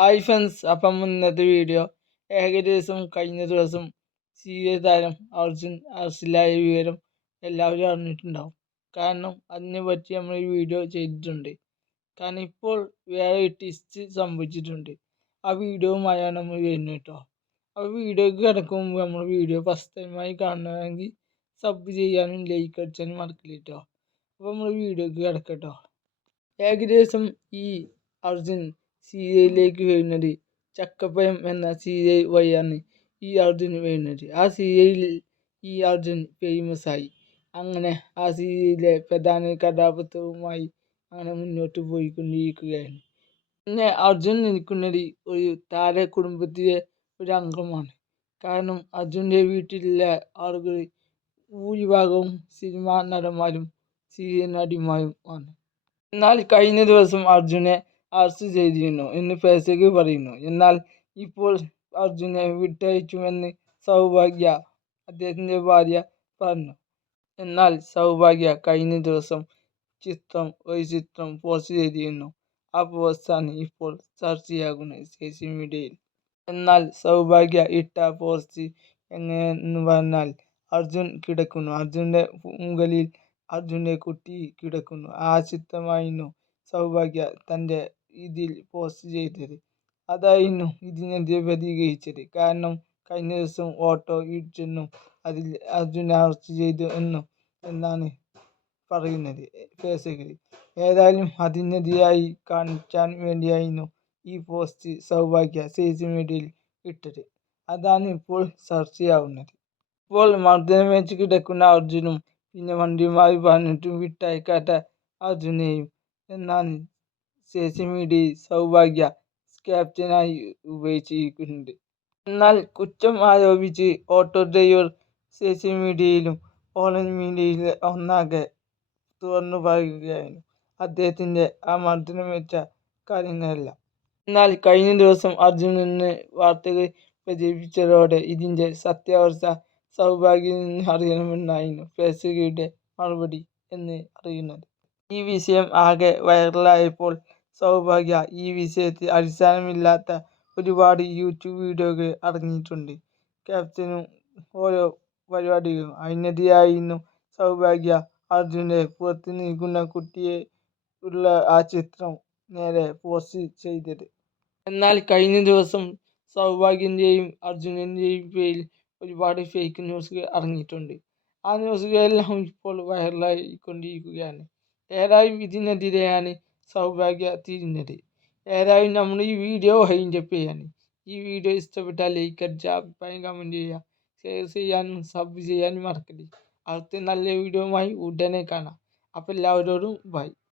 Hi friends, അപ്പം ഇന്നത്തെ video ഏകദേശം കഴിഞ്ഞ ദിവസം സീരിയൽ താരം അർജുൻ അറസ്റ്റിലായ വിവരം എല്ലാവരും അറിഞ്ഞിട്ടുണ്ടാവും. കാരണം അതിനെ പറ്റി നമ്മൾ ഈ വീഡിയോ ചെയ്തിട്ടുണ്ട്. കാരണം ഇപ്പോൾ വേറെ ട്വിസ്റ്റ് സംഭവിച്ചിട്ടുണ്ട്. ആ വീഡിയോവുമായാണ് നമ്മൾ വരുന്നത് കേട്ടോ. അപ്പോൾ വീഡിയോക്ക് കിടക്കും മുമ്പ് നമ്മൾ വീഡിയോ ഫസ്റ്റ് ടൈമായി കാണണമെങ്കിൽ സബ് ചെയ്യാനും ലൈക്ക് അടിച്ചാനും മറക്കില്ല കേട്ടോ. അപ്പോൾ നമ്മൾ വീഡിയോക്ക് കിടക്കട്ടോ. ഏകദേശം ഈ അർജുൻ സീരിയലിലേക്ക് വരുന്നത് ചക്കപ്പയം എന്ന സീരിയൽ വഴിയാണ് ഈ അർജുൻ വരുന്നത്. ആ സീരിയലിൽ ഈ അർജുൻ ഫേമസ് ആയി. അങ്ങനെ ആ സീരിയലിലെ പ്രധാന കഥാപാത്രവുമായി അങ്ങനെ മുന്നോട്ട് പോയിക്കൊണ്ടിരിക്കുകയാണ്. പിന്നെ അർജുൻ നിൽക്കുന്നത് ഒരു താര കുടുംബത്തിലെ ഒരു അംഗമാണ്. കാരണം അർജുൻ്റെ വീട്ടിലുള്ള ആളുകൾ ഭൂരിഭാഗവും സിനിമാ നടന്മാരും സീരിയൽ നടിമാരും ആണ്. എന്നാൽ കഴിഞ്ഞ ദിവസം അർജുനെ അറസ്റ്റ് ചെയ്തിരുന്നു എന്ന് ഫേസ്ബുക്ക് പറയുന്നു. എന്നാൽ ഇപ്പോൾ അർജുനെ വിട്ടയച്ചുവെന്ന് സൗഭാഗ്യ, അദ്ദേഹത്തിൻ്റെ ഭാര്യ, പറഞ്ഞു. എന്നാൽ സൗഭാഗ്യ കഴിഞ്ഞ ദിവസം ഒരു ചിത്രം പോസ്റ്റ് ചെയ്തിരുന്നു. ആ പോസ്റ്റാണ് ഇപ്പോൾ ചർച്ചയാകുന്നത് സോഷ്യൽ മീഡിയയിൽ. എന്നാൽ സൗഭാഗ്യ ഇട്ട പോസ്റ്റ് എങ്ങനെയെന്ന് പറഞ്ഞാൽ അർജുൻ കിടക്കുന്നു, അർജുൻ്റെ മുകളിൽ അർജുൻ്റെ കുട്ടി കിടക്കുന്നു. ആ ചിത്രമായിരുന്നു സൗഭാഗ്യ തൻ്റെ ഇതിൽ പോസ്റ്റ് ചെയ്തത്. അതായിരുന്നു ഇതിനെതിരെ പ്രതികരിച്ചത്. കാരണം കഴിഞ്ഞ ദിവസം ഓട്ടോ ഇടിച്ചെന്നും അതിൽ അർജുനെ അറസ്റ്റ് ചെയ്തു എന്നാണ് പറയുന്നത് ഫേസ്ബുക്കിൽ. ഏതായാലും അതിനെതിരായി കാണിക്കാൻ വേണ്ടിയായിരുന്നു ഈ പോസ്റ്റ് സൗഭാഗ്യ സോഷ്യൽ മീഡിയയിൽ ഇട്ടത്. അതാണ് ഇപ്പോൾ ചർച്ചയാവുന്നത്. ഇപ്പോൾ മർദ്ദനമേറ്റ് കിടക്കുന്ന അർജുനും പിന്നെ മന്ത്രിമാർ പറഞ്ഞിട്ടും വിട്ടയക്കാത്ത അർജുനെയും എന്നാണ് സോഷ്യൽ മീഡിയയിൽ സൗഭാഗ്യ ക്യാപ്റ്റനായി ഉപയോഗിച്ചിരിക്കുന്നത്. എന്നാൽ കുറ്റം ആരോപിച്ച് ഓട്ടോ ഡ്രൈവർ സോഷ്യൽ മീഡിയയിലും ഓൺലൈൻ മീഡിയയിൽ ഒന്നാകെ തുറന്നു പറയുകയാണ് അദ്ദേഹത്തിൻ്റെ ആ മർദ്ദനമേറ്റ കാര്യങ്ങളെല്ലാം. എന്നാൽ കഴിഞ്ഞ ദിവസം അർജുൻ നിന്ന് വാർത്തകൾ പ്രചരിപ്പിച്ചതോടെ ഇതിൻ്റെ സത്യാവസ്ഥ സൗഭാഗ്യയിൽ നിന്ന് അറിയണമെന്നായിരുന്നു ഫേസ്ബുക്കിൻ്റെ മറുപടി എന്ന് അറിയുന്നത്. ഈ വിഷയം ആകെ വൈറലായപ്പോൾ സൗഭാഗ്യ ഈ വിഷയത്തിൽ അടിസ്ഥാനമില്ലാത്ത ഒരുപാട് യൂട്യൂബ് വീഡിയോകൾ അടങ്ങിയിട്ടുണ്ട്. ക്യാപ്റ്റനും ഓരോ പരിപാടികളും അതിനെതിരായിരുന്നു സൗഭാഗ്യ അർജുൻ്റെ പുറത്ത് നിൽക്കുന്ന കുട്ടിയെ ഉള്ള ആ ചിത്രം നേരെ പോസ്റ്റ് ചെയ്തത്. എന്നാൽ കഴിഞ്ഞ ദിവസം സൗഭാഗ്യൻ്റെയും അർജുനൻ്റെയും പേരിൽ ഒരുപാട് ഫേക്ക് ന്യൂസുകൾ ഇറങ്ങിയിട്ടുണ്ട്. ആ ന്യൂസുകളെല്ലാം ഇപ്പോൾ വൈറലായിക്കൊണ്ടിരിക്കുകയാണ്. ഏതായാലും ഇതിനെതിരെയാണ് സൗഭാഗ്യ തിരിഞ്ഞത്. ഏതായാലും നമ്മൾ ഈ വീഡിയോ വൈൻഡപ്പ് ചെയ്യാണ്. ഈ വീഡിയോ ഇഷ്ടപ്പെട്ടാൽ ലൈക്ക് അടിക്കുക, അഭിപ്രായം കമൻറ്റ് ചെയ്യുക, ഷെയർ ചെയ്യാനും സബ് ചെയ്യാനും മറക്കരുത്. അടുത്ത നല്ല വീഡിയോയുമായി ഉടനെ കാണാം. അപ്പോൾ എല്ലാവരോടും ബൈ.